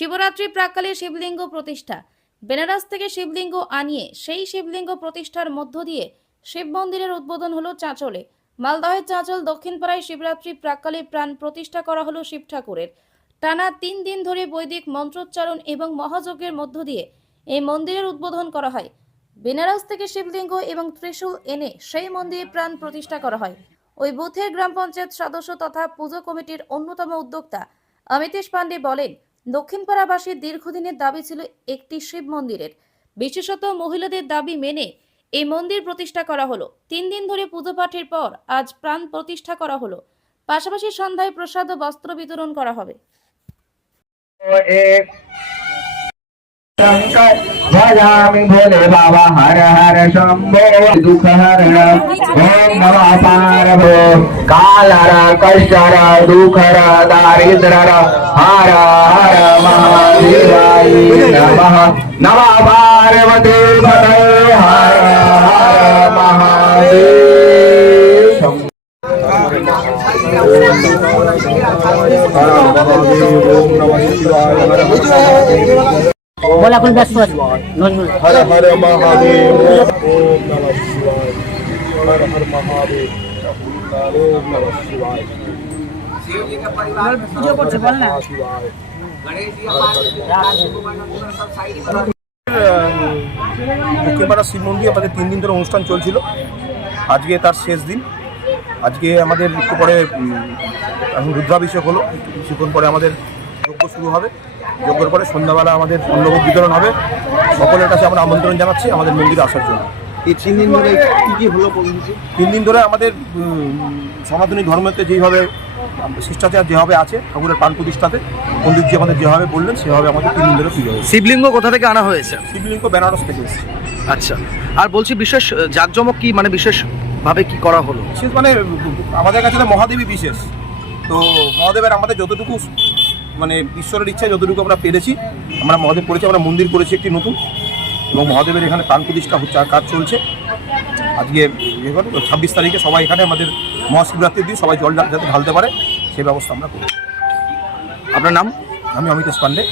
শিবরাত্রি প্রাককালে শিবলিঙ্গ প্রতিষ্ঠা। বেনারস থেকে শিবলিঙ্গ আনিয়ে সেই শিবলিঙ্গ প্রতিষ্ঠার মধ্য দিয়ে শিব মন্দিরের উদ্বোধন হলো চাঁচলে। মালদহের চাঁচল দক্ষিণপাড়ায় শিবরাত্রি প্রাককালে প্রাণ প্রতিষ্ঠা করা হলো শিব ঠাকুরের। টানা তিন দিন ধরে বৈদিক মন্ত্রোচ্চারণ এবং মহাযজ্ঞের মধ্য দিয়ে এই মন্দিরের উদ্বোধন করা হয়। বেনারস থেকে শিবলিঙ্গ এবং ত্রিশূল এনে সেই মন্দিরে প্রাণ প্রতিষ্ঠা করা হয়। ওই বুথের গ্রাম পঞ্চায়েত সদস্য তথা পুজো কমিটির অন্যতম উদ্যোক্তা অমিতেশ পাণ্ডে বলেন দক্ষিণপাড়াবাসীর দীর্ঘদিনের দাবি ছিল একটি শিব মন্দিরের। বিশেষত মহিলাদের দাবি মেনে এই মন্দির প্রতিষ্ঠা করা হলো। তিন দিন ধরে পুজো পাঠের পর আজ প্রাণ প্রতিষ্ঠা করা হলো। পাশাপাশি সন্ধ্যায় প্রসাদ ও বস্ত্র বিতরণ করা হবে। शंकर भजामि भोले बाबा हर हर शंभो दुख हर ओम नमः पार्वो कालर, कष्टर, दुखर, दारिद्रर, हर हर महादेवाय नमः। नमः पार्वती हर हर महादेव বল এখন ব্যস্ত হরে হরে মহাদেব ওম নমঃ শিবায়। মহাদেব ওম নমঃ শিবায় করছে বল না। শিব মন্দির আমাদের তিন দিন ধরে অনুষ্ঠান চলছিল। আজকে তার শেষ দিন। আজকে আমাদের একটু পরে এখন রুদ্রাভিষেক হলো। কিছুক্ষণ পরে আমাদের শুরু হবে। যজ্ঞের পরে সন্ধ্যাবেলা আমাদের অন্নভোগ বিতরণ হবে। সকলের কাছে আমরা আমন্ত্রণ জানাচ্ছি আমাদের মন্দিরে আসার জন্য। এই তিন দিন ধরে কি কি হলো তিন দিন ধরে আমাদের সনাতনী ধর্মেতে যেইভাবে শিষ্টাচার যেভাবে আছে ঠাকুরের প্রাণ প্রতিষ্ঠাতে পণ্ডিতজি আমাদের যেভাবে বললেন সেভাবে আমাদের তিন দিন ধরে পুজো হয়েছে। শিবলিঙ্গ কোথা থেকে আনা হয়েছে? শিবলিঙ্গ বেনারস থেকে এসেছে। আচ্ছা। আর বলছি বিশেষ জাঁকজমক কি মানে বিশেষ ভাবে কি করা হলো? বিশেষ মানে আমাদের কাছে তো মহাদেবী বিশেষ। তো মহাদেবের আমাদের যতটুকু মানে ঈশ্বরের ইচ্ছায় যতটুকু আমরা পেরেছি, আমরা মহাদেব করেছি, আমরা মন্দির করেছি একটি নতুন। এবং মহাদেবের এখানে প্রাণ প্রতিষ্ঠা হচ্ছে কাজ চলছে। আজকে ছাব্বিশ তারিখে সবাই এখানে আমাদের মহাশিবরাত্রির দিন সবাই জল যাতে ঢালতে পারে সেই ব্যবস্থা আমরা করি। আপনার নাম? আমি অমিতেশ পান্ডে।